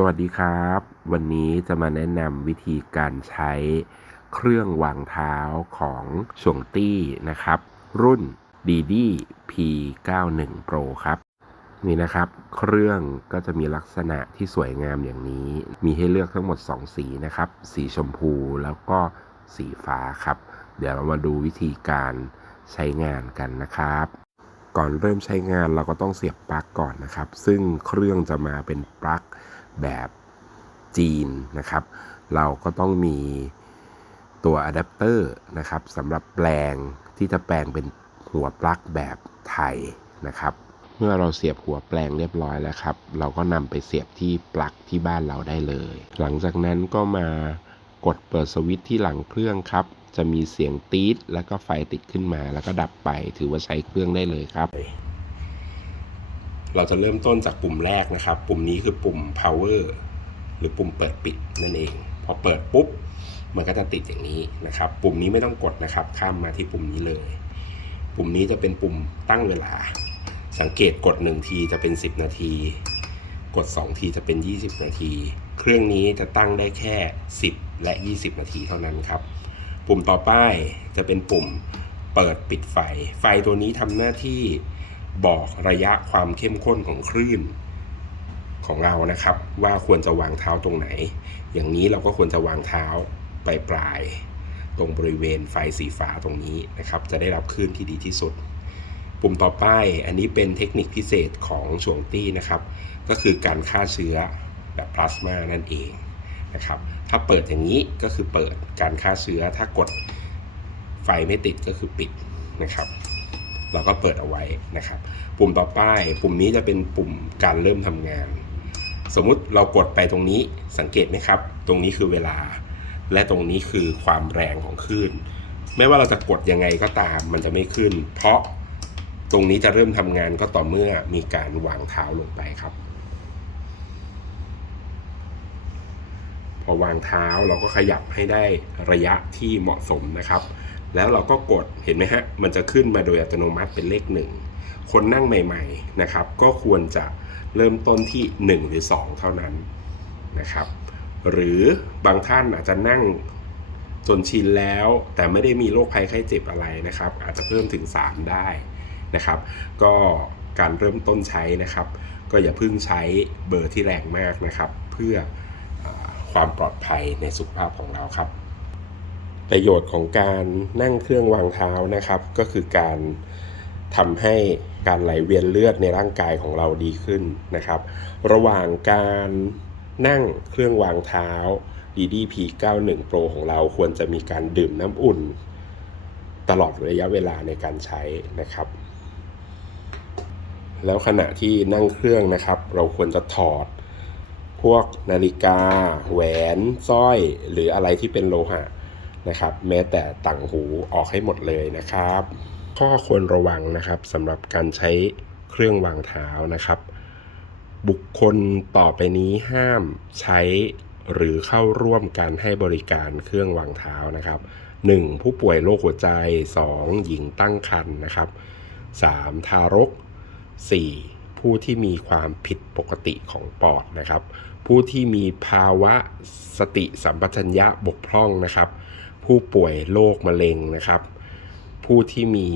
สวัสดีครับ วันนี้จะมาแนะนำวิธีการใช้เครื่องวางเท้าของชวงตี้นะครับ รุ่น DD P91 Pro ครับ นี่นะครับ เครื่องก็จะมีลักษณะที่สวยงามอย่างนี้ มีให้เลือกทั้งหมด 2 สีนะครับ สีชมพูแล้วก็สีฟ้าครับ เดี๋ยวเรามาดูวิธีการใช้งานกันนะครับก่อนเริ่มใช้งานเราก็ต้องเสียบปลั๊กก่อนนะครับ ซึ่งเครื่องจะมาเป็นปลั๊ก แบบจีนนะครับ เราก็ต้องมีตัวอะแดปเตอร์นะครับสำหรับแปลงที่จะแปลงเป็นหัวปลั๊กแบบไทยนะครับ เมื่อเราเสียบหัวแปลงเรียบร้อยแล้วครับ เราก็นำไปเสียบที่ปลั๊กที่บ้านเราได้เลย หลังจากนั้นก็มากดเปิดสวิตช์ที่หลังเครื่องครับ จะมีเสียงตี๊ดแล้วก็ไฟติดขึ้นมาแล้วก็ดับไป ถือว่าใช้เครื่องได้เลยครับ เราจะเริ่มต้นจากปุ่มแรกนะครับ ปุ่มนี้คือปุ่ม power หรือปุ่มเปิดปิดนั่นเอง พอเปิดปุ๊บ มันก็จะติดอย่างนี้นะครับ ปุ่มนี้ไม่ต้องกดนะครับ ข้ามมาที่ปุ่มนี้เลย ปุ่มนี้จะเป็นปุ่มตั้งเวลา สังเกตกด 1 ทีจะเป็น 10 นาที กด 2 ทีจะเป็น 20 นาที เครื่องนี้จะตั้งได้แค่ 10 และ 20 นาทีเท่านั้นครับ ปุ่มต่อไปจะเป็นปุ่มเปิดปิดไฟ ไฟตัวนี้ทำหน้าที่ บอกระยะความเข้มข้นของคลื่นของเรานะครับ ว่าควรจะวางเท้าตรงไหน อย่างนี้เราก็ควรจะวางเท้าปลายปลายตรงบริเวณไฟสีฟ้าตรงนี้นะครับ จะได้รับคลื่นที่ดีที่สุด ปุ่มต่อไปอันนี้เป็นเทคนิคพิเศษของชวงตี้นะครับ ก็คือการฆ่าเชื้อแบบพลาสมานั่นเองนะครับ ถ้าเปิดอย่างนี้ก็คือเปิดการฆ่าเชื้อ ถ้ากดไฟไม่ติดก็คือปิดนะครับ เราก็เปิดเอาไว้นะครับ ปุ่มต่อไปปุ่มนี้จะเป็นปุ่มการเริ่มทำงาน สมมุติเรากดไปตรงนี้สังเกตไหมครับ ตรงนี้คือเวลา และตรงนี้คือความแรงของคลื่นไม่ว่าเราจะกดยังไงก็ตามมันจะไม่ขึ้น เพราะตรงนี้จะเริ่มทำงานก็ต่อเมื่อมีการวางเท้าลงไปครับ พอวางเท้าเราก็ขยับให้ได้ระยะที่เหมาะสมนะครับ แล้วเราก็กดเห็นไหมฮะ มันจะขึ้นมาโดยอัตโนมัติเป็นเลขหนึ่งคนนั่งใหม่ๆนะครับ ก็ควรจะเริ่มต้นที่ 1 หรือ 2 เท่านั้นนะครับ หรือบางท่านอาจจะนั่งจนชินแล้วแต่ไม่ได้มีโรคภัยไข้เจ็บอะไรนะครับ อาจจะเพิ่มถึง 3 ได้นะครับ ก็การเริ่มต้นใช้นะครับ ก็อย่าเพิ่งใช้เบอร์ที่แรงมากนะครับ เพื่ออความปลอดภัยในสุขภาพของเราครับ ประโยชน์ของการนั่งเครื่องวางเท้านะครับ ก็คือการทำให้การไหลเวียนเลือดในร่างกายของเราดีขึ้นนะครับ ระหว่างการนั่งเครื่องวางเท้า DDP 91 Pro ของเราควรจะมีการดื่มน้ำอุ่น ตลอดระยะเวลาในการใช้นะครับ แล้วขณะที่นั่งเครื่องนะครับ เราควรจะถอด พวกนาฬิกา แหวนสร้อย หรืออะไรที่เป็นโลหะ นะครับ แม้แต่ต่างหูออกให้หมดเลยนะครับ ข้อควรระวังนะครับสำหรับการใช้เครื่องวางเท้านะครับ บุคคลต่อไปนี้ห้ามใช้หรือเข้าร่วมการให้บริการเครื่องวางเท้านะครับ 1. ผู้ป่วยโรคหัวใจ 2. หญิงตั้งครรภ์นะครับ 3. ทารก 4. ผู้ที่มีความผิดปกติของปอดนะครับ ผู้ที่มีภาวะสติสัมปชัญญะบกพร่องนะครับ ผู้ป่วยโรคมะเร็งนะครับ ผู้ที่มี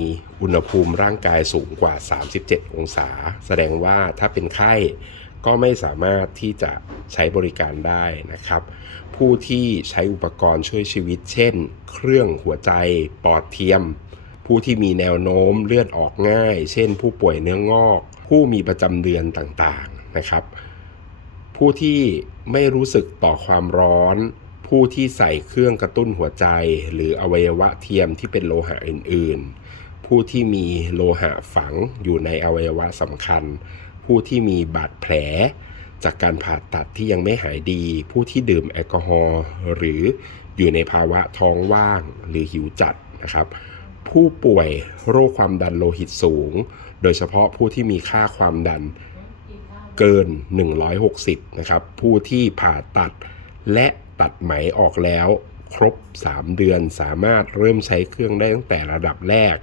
อุณหภูมิร่างกายสูงกว่า 37 องศา แสดงว่าถ้าเป็นไข้ก็ไม่สามารถที่จะใช้บริการได้นะครับ ผู้ที่ใช้อุปกรณ์ช่วยชีวิต เช่น เครื่องหัวใจปอดเทียม ผู้ที่มีแนวโน้มเลือดออกง่าย เช่น ผู้ป่วยเนื้องอก ผู้มีประจำเดือนต่างๆนะครับ ผู้ที่ไม่รู้สึกต่อความร้อน ผู้ที่ใส่เครื่องกระตุ้นหัวใจ หรืออวัยวะเทียมที่เป็นโลหะอื่น ๆ ผู้ที่มีโลหะฝังอยู่ในอวัยวะสำคัญ ผู้ที่มีบาดแผล จากการผ่าตัดที่ยังไม่หายดี ผู้ที่ดื่มแอลกอฮอล์หรืออยู่ในภาวะท้องว่างหรือหิวจัดนะครับ ผู้ป่วยโรคความดันโลหิตสูง โดยเฉพาะผู้ที่มีค่าความดันเกิน 160 นะครับ ผู้ที่ผ่าตัดและ ตัดไหมออกแล้ว ครบ 3 เดือนสามารถเริ่มใช้เครื่องได้ตั้งแต่ระดับแรก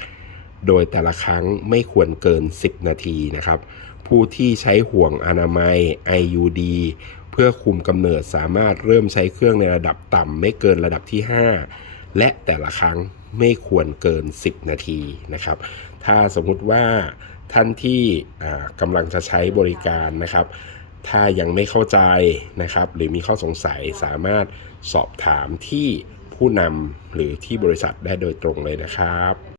โดยแต่ละครั้งไม่ควรเกิน 10 นาทีนะครับ ผู้ที่ใช้ห่วงอนามัย IUD เพื่อคุมกำเนิดสามารถเริ่มใช้เครื่องในระดับต่ำไม่เกินระดับที่ 5 และแต่ละครั้งไม่ควรเกิน 10 นาทีนะครับ ถ้าสมมุติว่าท่านที่กำลังจะใช้บริการนะครับ ถ้ายังไม่เข้าใจนะครับ หรือมีข้อสงสัยสามารถสอบถามที่ผู้นำหรือที่บริษัทได้โดยตรงเลยนะครับ